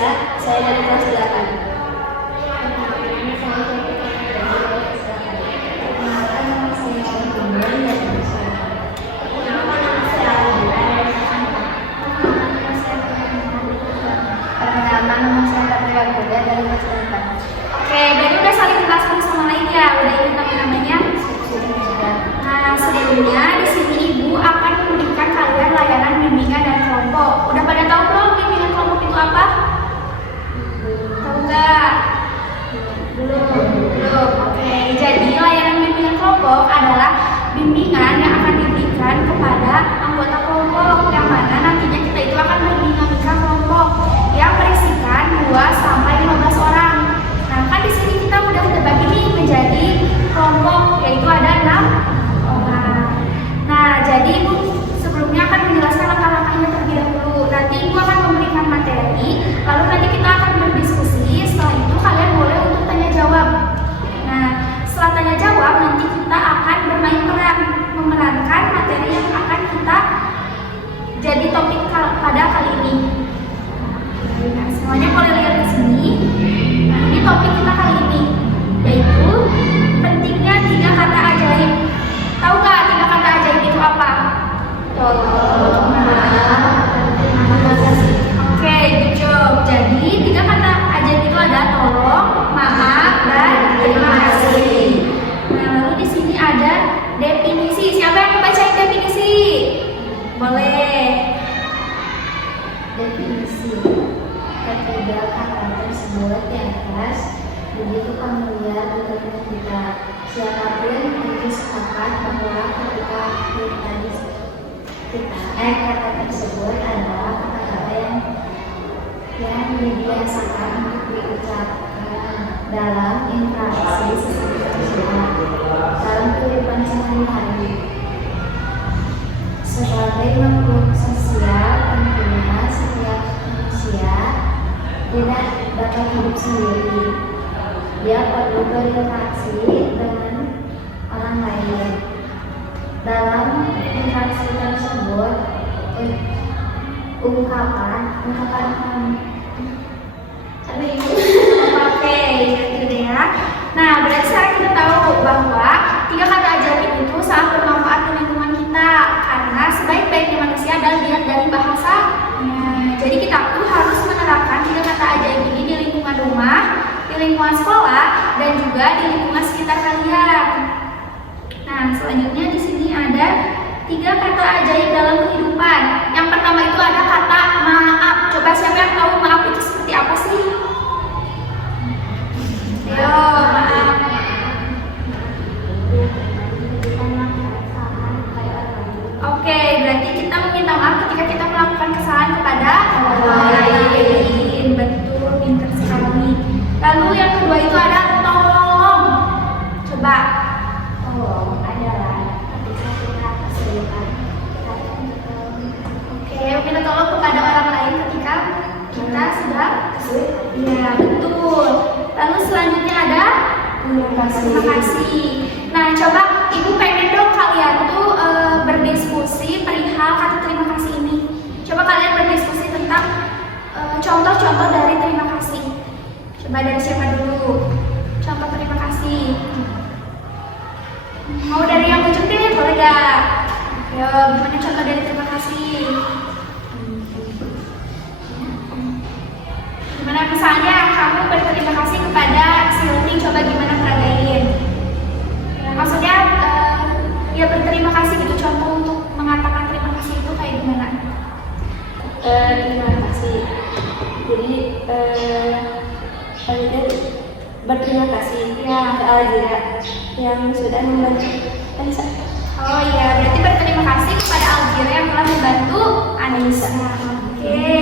Raisa, saya dari kelas 8. Oke, jadi udah saling kenal satu sama lain ya, udah ingat namanya. Nah, sebelumnya di sini Ibu akan memberikan kalian layanan bimbingan dan kelompok. Udah pada tahu belum bimbingan kelompok itu apa? Tahu nggak? Belum. Oke, jadi layanan bimbingan kelompok adalah bimbingan yang akan diberikan kepada anggota kelompok, yang mana nantinya kita itu akan mendinamika kelompok yang berisikan 2 sampai 15 orang. Nah, kan di sini kita udah terbagi nih menjadi kelompok, yaitu ada 6 orang. Nah, jadi Ibu sebelumnya akan menjelaskan langkah-langkahnya terlebih dahulu. Nanti Ibu akan memberikan materi, lalu nanti kita akan berdiskusi. Setelah itu kalian boleh untuk tanya jawab. Nah, setelah tanya jawab nanti kita akan bermain peran, memerankan materi yang akan kita jadi topik pada kali ini. Nah, semuanya boleh lihat di sini. Nah, ini topik kita kali ini, yaitu pentingnya 3 kata ajaib. Tahu nggak 3 kata ajaib itu apa? Tolong, maaf, terima kasih. Oke, good job. Jadi 3 kata ajaib itu ada tolong, maaf, dan terima kasih. Nah, lalu di sini ada definisi. Siapa yang mau bacain definisi? Boleh. Definisi ketiga kata tersebut di atas begitu familiar di telinga kita. Siapapun itu sepakat bahwa ketika kata tersebut adalah kata-kata yang dibiasakan untuk diucapkan dalam interaksi sosial dalam kehidupan sehari-hari. Sebagai makhluk sosial, tentunya setiap manusia tidak dapat hidup sendiri. Dia perlu berinteraksi dengan orang lain. Dalam interaksi tersebut, ungkapan Oke, gitu deh ya. Nah, berarti sekarang kita tahu bahwa 3 kata ajaib itu sangat bermanfaat di lingkungan kita, karena sebaik-baiknya manusia adalah dilihat dari bahasa. Jadi kita tuh harus menerapkan 3 kata ajaib ini di lingkungan rumah, di lingkungan sekolah, dan juga di lingkungan sekitar kalian. Nah, selanjutnya di sini ada 3 kata ajaib dalam kehidupan. Yang pertama itu ada kata maaf. Coba siapa yang tahu maaf itu seperti apa sih? Ayo, maaf. Oke, berarti kita meminta maaf ketika kita melakukan kesalahan kepada orang lain. Betul, pintar sekali. Lalu yang kedua itu ada tolong. Coba. tolong adalah ketika kita kesulitan. Oke, minta tolong kepada orang lain ketika kita sedang kesulitan. Iya, betul. Lalu selanjutnya ada terima kasih. Nah, coba Ibu pengen dong kalian tuh berdiskusi perihal kata terima kasih ini. Coba kalian berdiskusi tentang contoh-contoh dari terima kasih. Coba dari siapa dulu? Contoh terima kasih. Mau dari yang ujung deh, boleh gak? Ayo, gimana contoh dari terima kasih? Gimana misalnya kamu berterima kasih kepada si Lutfi, coba gimana peragain? Maksudnya ya berterima kasih gitu, contoh untuk mengatakan terima kasih itu kayak gimana? Terima kasih. Jadi berterima kasih Ya. ke Alzira yang sudah membantu Anissa. Oh iya, berarti berterima kasih kepada Alzira yang telah membantu Anissa. Oke,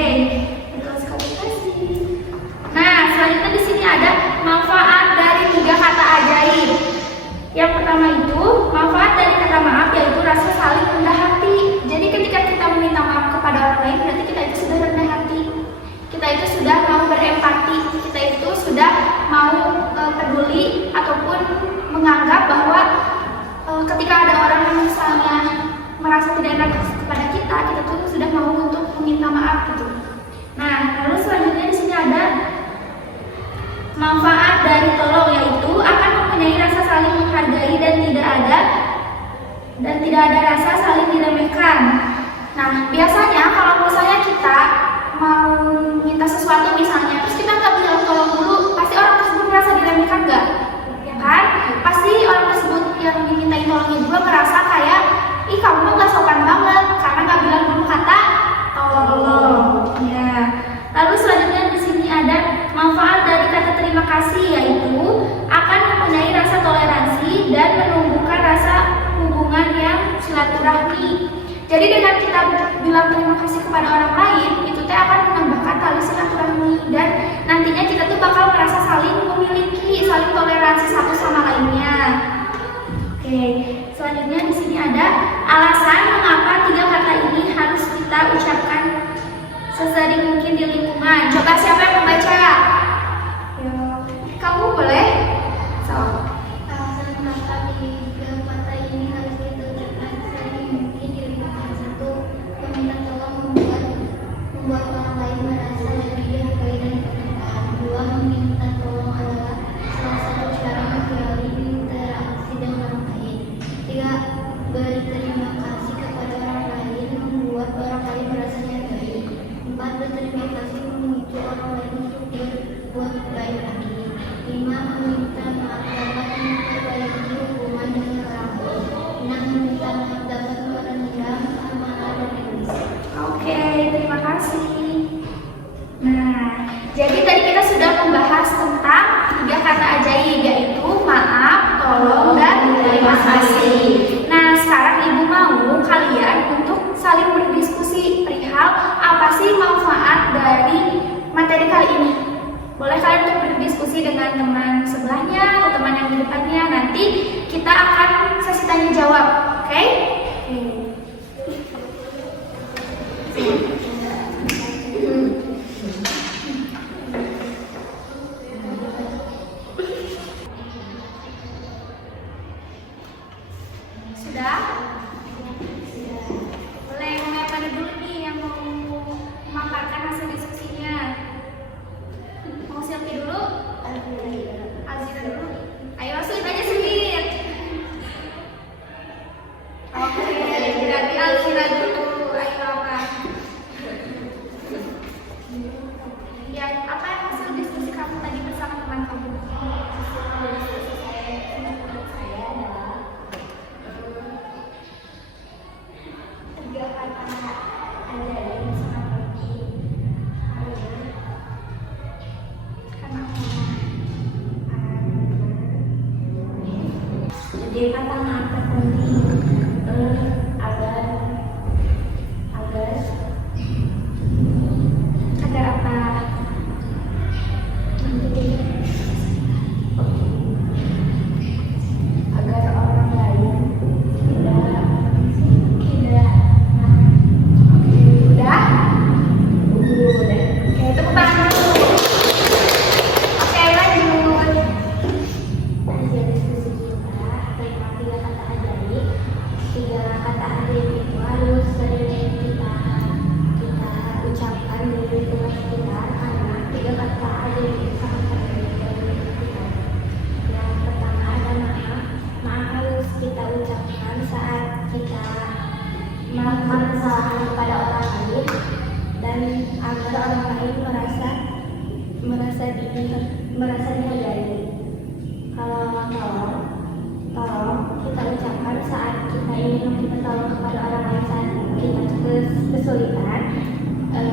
betul sekali kasih. Nah, selanjutnya di sini ada manfaat dari 3 kata ajaib. Yang pertama itu manfaat dari kata maaf, yaitu rasa saling rendah hati. Jadi ketika kita meminta maaf kepada orang lain, berarti kita itu sudah rendah hati. Kita itu sudah mau berempati. Kita itu sudah mau peduli ataupun menganggap bahwa ketika ada orang yang misalnya merasa tidak enak kepada kita, kita tuh sudah mau untuk meminta maaf gitu. Nah, lalu selanjutnya di sini ada ada rasa saling diremehkan. Nah, biasanya kalau misalnya kita mau minta sesuatu misalnya, terus kita nggak bilang tolong dulu, pasti orang tersebut merasa diremehkan nggak? Ya kan? Pasti orang tersebut yang dimintai tolongnya juga merasa kayak, ih kamu mah nggak sopan banget karena nggak bilang dulu kata tolong. Ya. Lalu selanjutnya di sini ada manfaat dari kata terima kasih, yaitu akan mempunyai rasa toleransi dan menumbuhkan rasa hubungan yang silaturahmi. Jadi dengan kita bilang terima kasih kepada orang lain, itu teh akan menambahkan tali silaturahmi dan nantinya kita tuh bakal merasa saling memiliki, saling toleransi satu sama lainnya. Oke, selanjutnya di sini ada alasan mengapa 3 kata ini harus kita ucapkan sesering mungkin di lingkungan. Coba siapa yang membaca? Yo, kamu boleh? So. Alasan kenapa 3 kata ini harus kita ucapkan sering mungkin di lingkungan. 1. Meminta tolong membuat orang lain merasa lebih dihargai dan diperlukan. 2. Meminta tolong adalah salah satu cara menjalin interaksi dengan orang lain. 3. Berterima kasih kepada orang lain membuat orang lain merasa dihargai. 4. Berterima kasih memicu orang lain untuk berbuat baik lagi. 5. Meminta maaf dapat memperbaiki hubungan dengan orang lain. 6. Meminta maaf dapat meredam amarah dan egois. Oke, terima kasih. Nah, jadi tadi kita sudah membahas tentang 3 kata ajaib, yaitu maaf, tolong, dan terima kasih. Nah, sekarang Ibu mau kalian untuk saling berdiskusi perihal apa sih manfaat dari materi kali ini. Boleh kalian untuk berdiskusi dengan teman sebelahnya atau teman yang di depannya. Nanti kita akan sesi tanya jawab, oke? Sudah? Boleh mulai pada dulu nih yang mau memaparkan hasil diskusinya. Mau Silvi dulu? Azira dulu? Ayo sulit aja sendiri. Oke, berarti Azira dulu. Ayo apa? Ya, apa yang hasil diskusi kamu tadi bersama teman kamu? Saya adalah 3 kata ajaib yang sangat penting. Jadi kata maaf terpenting agar Agar apa? agar orang lain tidak Udah? Oke, tepuk tangan dulu. Oke, lanjut. Hasil diskusi kita tentang 3 kata ajaib. 3 kata ajaib itu harus sering kita ucapkan di lingkungan sekitar karena 3 kata ajaib itu sangat penting bagi kita. Yang pertama ada maaf. Maaf harus kita ucapkan saat kita melakukan kesalahan kepada orang lain dan agar orang lain merasa dihargai. Kalau tolong kita ucapkan saat kita ingin meminta tolong kepada orang lain saat kita kesulitan dan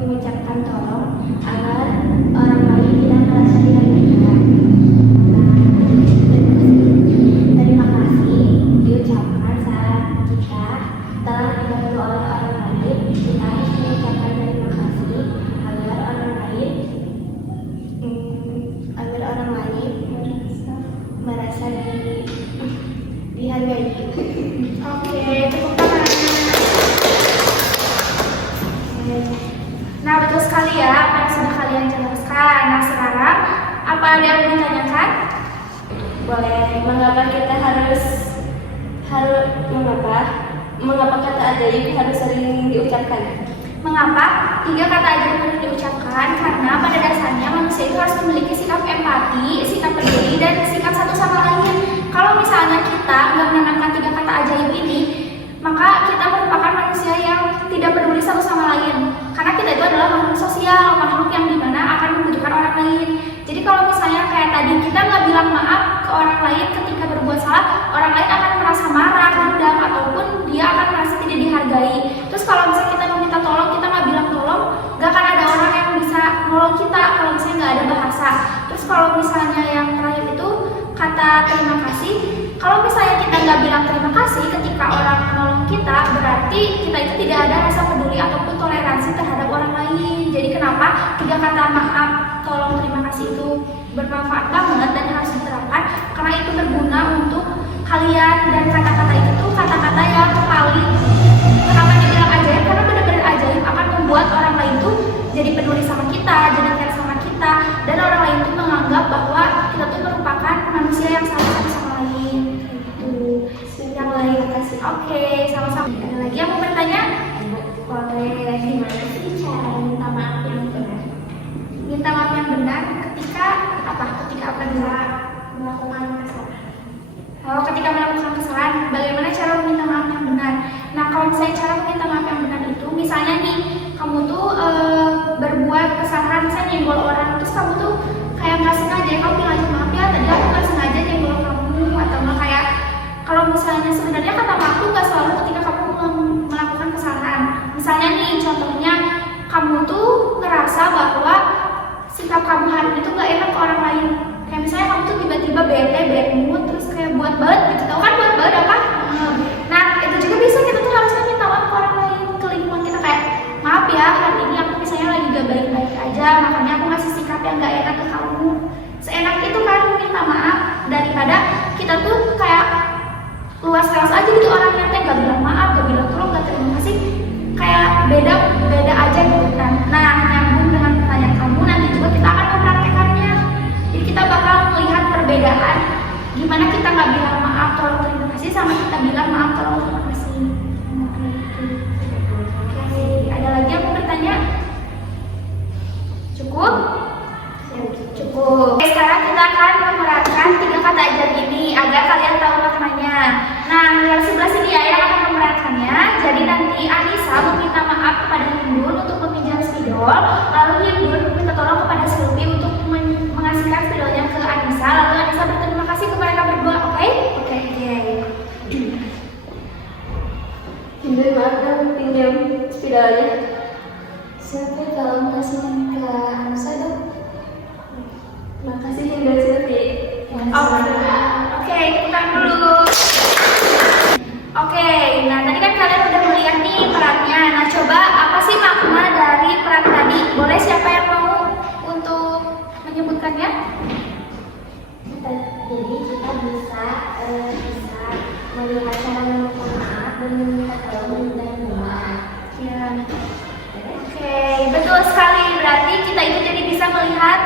mengucapkan tolong agar orang lain tidak merasa dihargai. Terima kasih diucapkan saat kita telah dibantu oleh orang lain. Kita harus mengucapkan terima kasih agar orang lain merasa dihargai. Oke, tepuk tangan. Nah, betul sekali ya apa yang sudah kalian jelaskan. Nah, sekarang apa ada yang mau ditanyakan? Boleh, mengapa kita harus mengapa kata ajaib harus sering diucapkan? Mengapa 3 kata ajaib harus diucapkan? Karena pada dasarnya manusia itu harus memiliki sikap empati, sikap peduli, dan sikap satu sama lain. Kalau misalnya kita nggak menanamkan 3 kata ajaib ini, maka kita merupakan manusia yang tidak peduli satu sama lain. Karena kita itu adalah makhluk sosial, makhluk yang dimana akan membutuhkan orang lain. Jadi kalau misalnya kayak tadi kita nggak bilang maaf ke orang lain ketika berbuat salah, orang lain akan merasa marah, dendam, ataupun dia akan merasa tidak dihargai. Terus kalau misalnya kita meminta tolong, kita nggak bilang tolong, nggak akan ada orang yang bisa nolong kita kalau misalnya nggak ada bahasa. Terus kalau misalnya yang terakhir itu kata terima kasih. Kalau misalnya kita nggak bilang terima kasih ketika orang menolong kita, berarti kita itu tidak ada rasa peduli ataupun toleransi terhadap orang lain. Jadi kenapa 3 kata maaf, tolong, terima kasih itu bermanfaat banget dan harus diterapkan, karena itu berguna untuk kalian. Dan kata-kata itu tuh kata-kata yang paling, kenapa dibilang ajaib, karena benar-benar ajaib, akan membuat orang lain tuh jadi peduli sama kita, jadi care sama kita, dan orang lain tuh menganggap bahwa kita tuh merupakan manusia yang sama satu sama lain. Yang lain kasih. Oke, sama-sama. Ada lagi yang mau bertanya? Boleh. Gimana sih cara minta maaf yang benar? Minta maaf yang benar ketika apa? Ketika apa dulu? Melakukan kesalahan. Oh, ketika melakukan kesalahan, bagaimana cara meminta maaf yang benar? Nah, kalau misalnya cara meminta maaf yang benar itu, misalnya nih, kamu tuh berbuat kesalahan, misalnya nyenggol orang, terus kamu tuh kayak nggak sengaja, kamu bilang aja maaf ya, tadi aku nggak sengaja nyenggol kamu, atau nggak kayak, kalau misalnya sebenarnya kata maaf tuh nggak selalu ketika kamu melakukan kesalahan. Misalnya nih, contohnya kamu tuh ngerasa bahwa sikap kamu hari ini tuh nggak enak ke orang lain. Kayak misalnya kamu tuh tiba-tiba bad mood, terus kayak buat banget gitu, tau kan buat banget apa? Nah, itu juga bisa kita tuh harusnya minta maaf ke orang lain, ke lingkungan kita, kayak maaf ya, hari ini aku misalnya lagi gak baik-baik aja, makanya aku ngasih sikap yang gak enak ke kamu. Seenak itu kan minta maaf, daripada kita tuh kayak luas-luas aja gitu orangnya, gak bilang maaf, gak bilang tolong, gak terima kasih, kayak beda aja gitu kan. Nah, nyambung dengan pertanyaan kamu, nanti juga kita akan mempraktekannya. Jadi kita bakal melihat perbedaan gimana kita nggak bilang maaf, tolong, terima kasih, sama kita bilang maaf, tolong, terima kasih. Oke, ada lagi yang mau bertanya? Cukup? Cukup. Oke, sekarang kita akan memerankan 3 kata ajaib ini agar kalian tahu maknanya. Nah, yang sebelah sini ya yang akan memerankannya. Jadi nanti Anissa meminta maaf kepada Hindun untuk meminjam spidol, lalu Hindun meminta tolong kepada Sylvie untuk mengasihkan spidolnya ke Anissa, lalu Anissa berterima kasih ke mereka berdua. Oke? Oke. Hindun, maaf dong, pinjam spidolnya. Siapa tolong kasihkan ke Anissa dong. Makasih Hindun, Sylvie. Oke, tekan dulu. Oke, nah tadi kan kalian udah melihat nih perannya. Nah, coba apa sih makna dari peran tadi? Boleh siapa yang mau untuk menyebutkannya? Jadi kita bisa melihat cara meminta maaf dan meminta tolong dan berdoa. Ya. Oke, betul sekali. Berarti kita itu jadi bisa melihat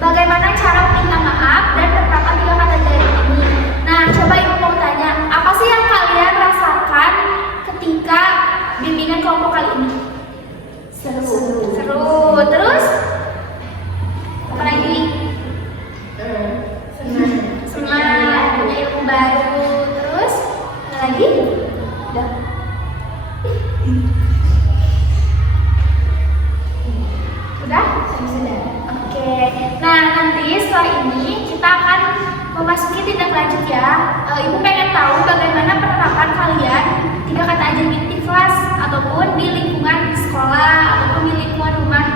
bagaimana cara meminta maaf dan menerapkan 3 kata ajaib ini. Nah, coba ibu mau tanya, apa sih yang kalian rasakan ketika bimbingan kelompok kali ini? Seru. Terus? Apa lagi? Senang, punya ilmu baru. Terus? Apa lagi? Udah? Sudah. Oke. Nah, nanti setelah ini kita akan memasuki tindak lanjut ya. Ibu pengen tahu bagaimana penerapan kalian 3 kata ajaib ini di kelas ataupun di lingkungan sekolah ataupun di lingkungan rumah.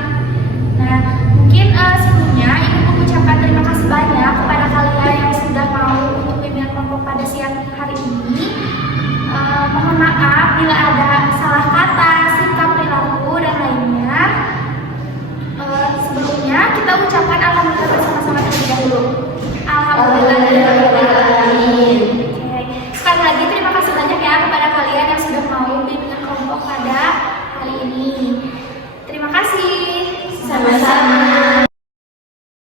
Nah, mungkin sebelumnya ibu mengucapkan terima kasih banyak kepada kalian yang sudah mau untuk bimbingan kelompok pada siang hari ini. Mohon maaf bila ada